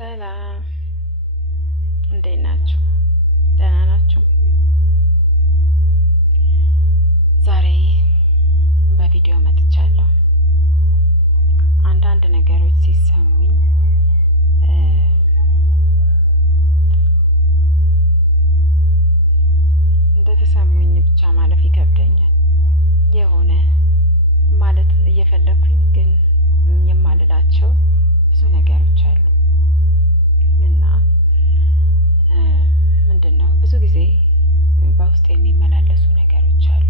ሰላም እንዴት ናችሁ? ደህና ናችሁ? ዛሬ በቪዲዮ መጥቻለሁ። አንዳንድ ነገሮች ሲሰሙኝ እንደተሰሙኝ ብቻ ማለፍ ይከብደኛል። የሆነ ማለት እየፈለኩኝ ግን የማልላቸው ብዙ ነገሮች አሉ እና ምንድነው ብዙ ጊዜ በውስጥ የሚመላለሱ ነገሮች አሉ።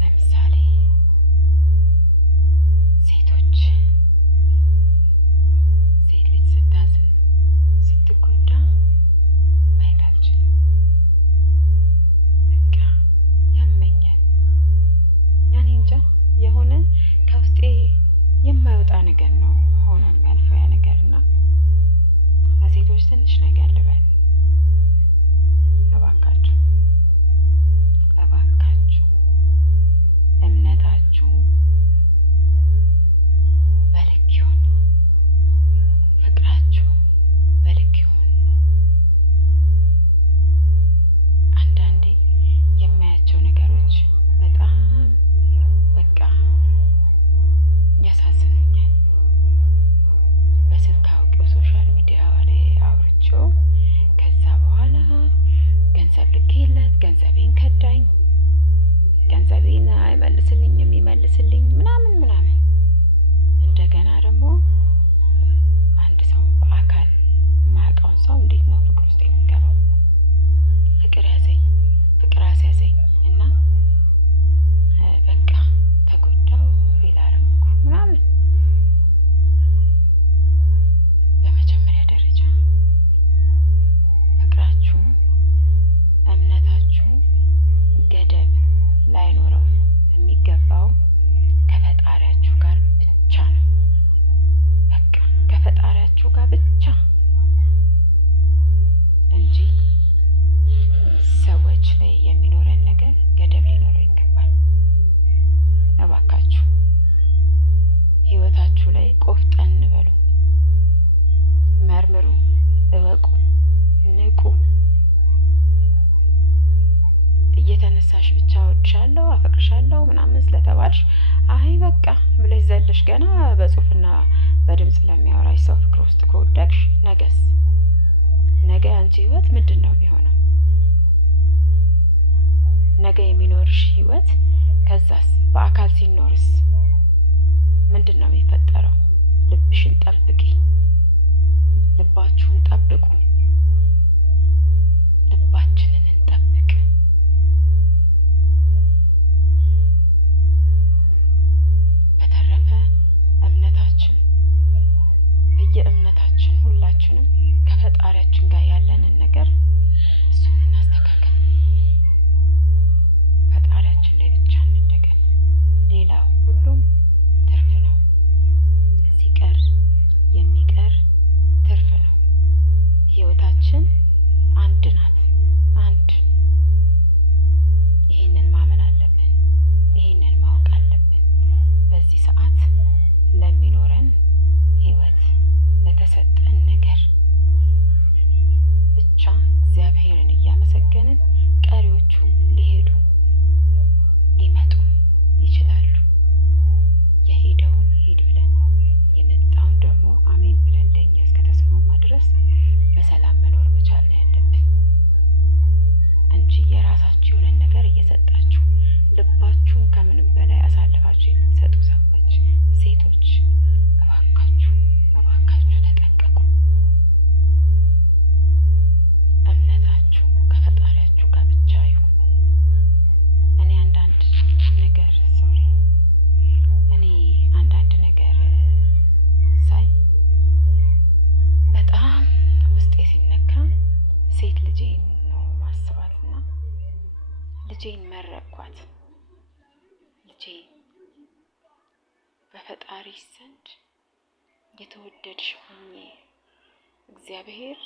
ለምሳሌ ሴት ልጅ ስታዝን ስትጎዳ ማየት አልችልም። በቃ ያመኛል። እኔ እንጃ የሆነ ከውስጤ የማይወጣ ነገር ነው ሆኖ የሚያልፈው ያ ነገርና ለሴቶች ትንሽ ነገር ልበል። እባካችሁ እምነታችሁ በልክ ይሁን፣ ፍቅራችሁ በልክ ይሁን። አንዳንዴ የማያቸው ነገሮች በጣም በቃ ያሳዝኑኛል። በስልክ አውቄው ሶሻል ሚዲያ ላይ አውርቼው ከዛ በኋላ ገንዘብ ልኬለት ገንዘቤን ከዳኝ፣ ገንዘቤን የሚመልስልኝ ምናምን እንደገና ደግሞ አንድ ሰው በአካል የማያውቀውን ሰው እንዴት ነው ፍቅር ውስጥ የሚገባው? ፍቅር አስያዘኝ እና በቃ ተጎዳው፣ ፌል አደረኩ ምናምን። በመጀመሪያ ደረጃ ፍቅራችሁ እምነታችሁ ገደብ ላይኖረው የሚገባው ከፈጣሪያችሁ ጋር ብቻ ነው። በቃ ከፈጣሪያችሁ ጋር ብቻ እንጂ ሰዎች ላይ የሚኖረን ነገር ገደብ ሊኖረው ይገባል። እባካችሁ ህይወታችሁ ላይ ቆፍጠን በሉ፣ መርምሩ፣ እወቁ፣ ንቁ። እየተነሳሽ ብቻ እወድሻለሁ አፈቅርሻለሁ ምናምን ስለተባልሽ አይ በቃ ብለሽ ዘለሽ ገና በጽሁፍና በድምጽ ለሚያወራሽ ሰው ፍቅር ውስጥ ከወደቅሽ ነገ አንቺ ህይወት ምንድን ነው የሚሆነው? ነገ የሚኖርሽ ህይወት ከዛስ በአካል ሲኖርስ ምንድን ነው የሚፈጠረው? ልብሽን ጠብቂ፣ ልባችሁን ጠብቁ፣ ልባችንን እንጠብቅ። በተረፈ በየእምነታችን ሁላችንም ከፈጣሪያችን ጋር ያለንን ነገር እሱን እናስተካክል። ፈጣሪያችን ላይ ብቻ እንደገን ሌላው ሁሉም ትርፍ ነው። ሲቀር የሚቀር ትርፍ ነው። ህይወታችን አንድ ናት። ይሄንን ማመን አለብን። ይሄንን ማወቅ አለብን። በዚህ ሰዓት ለሚኖረን ህይወት ለተሰጠን ነገር ብቻ እግዚአብሔርን እያመሰገንን ቀሪዎቹ ሊሄዱ ሊመጡ ይችላሉ። የሄደውን ሂድ ብለን የመጣውን ደግሞ አሜን ብለን ለእኛ እስከተስማማ ድረስ በሰላም መኖር መቻል ነው ያለብን እንጂ የራሳችሁ የሆነ ነገር እየሰጣችሁ ልባችሁን ከምንም በላይ አሳልፋችሁ የምትሰጡ ሰዎች፣ ሴቶች እባካችሁ ተጠንቀቁ። እምነታችሁ ከፈጣሪያችሁ ጋር ብቻ ይሁን። እኔ አንዳንድ ነገር ሳይ በጣም ውስጤ ሲነካ ሴት ልጄን ነው ማስባትና ልጄን መረቅኳት። ልጄ በፈጣሪ ዘንድ የተወደድሽ ሁኚ፣ እግዚአብሔር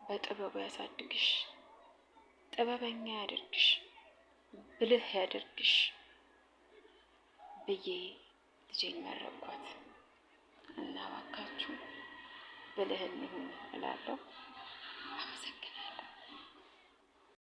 በጥበቡ ያሳድግሽ፣ ጥበበኛ ያድርግሽ፣ ብልህ ያድርግሽ ብዬ ልጄን መረቅኳት እና እባካችሁ ብልህ እንሁን እላለሁ።